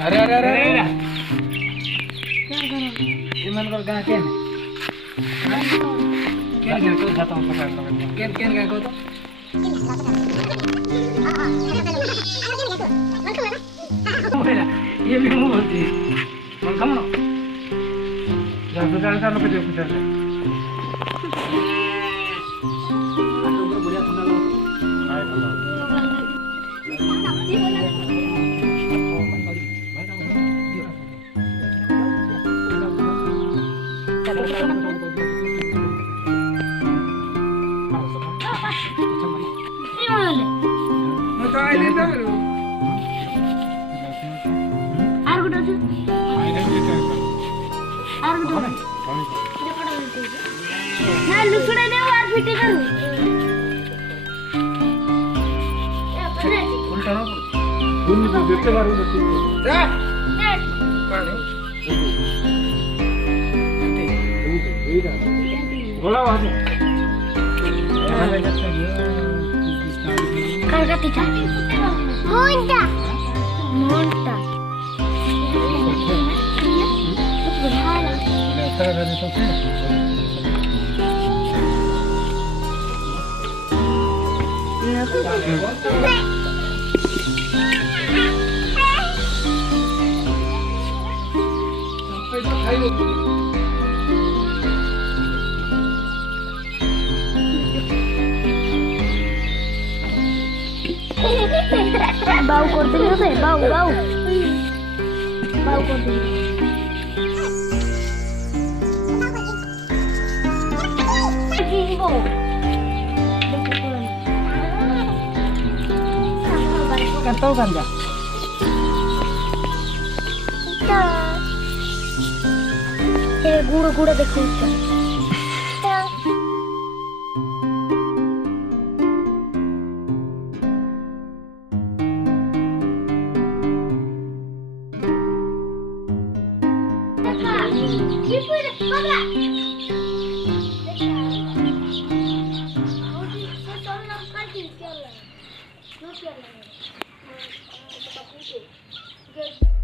अरे अरे अरे अरे इमन को कहां केन केन को जाता हूं पकड़ लो केन केन का को तो ये भी मुंह बोलती मन कम ना जा जा जा लोग देखो चल ऊपर बढ़िया सुना लो हाय अल्लाह बाऊ करते होते बाऊ बाऊ बाऊ करते कतो गंजा ये गुड़ गुड़ देखो No quiero.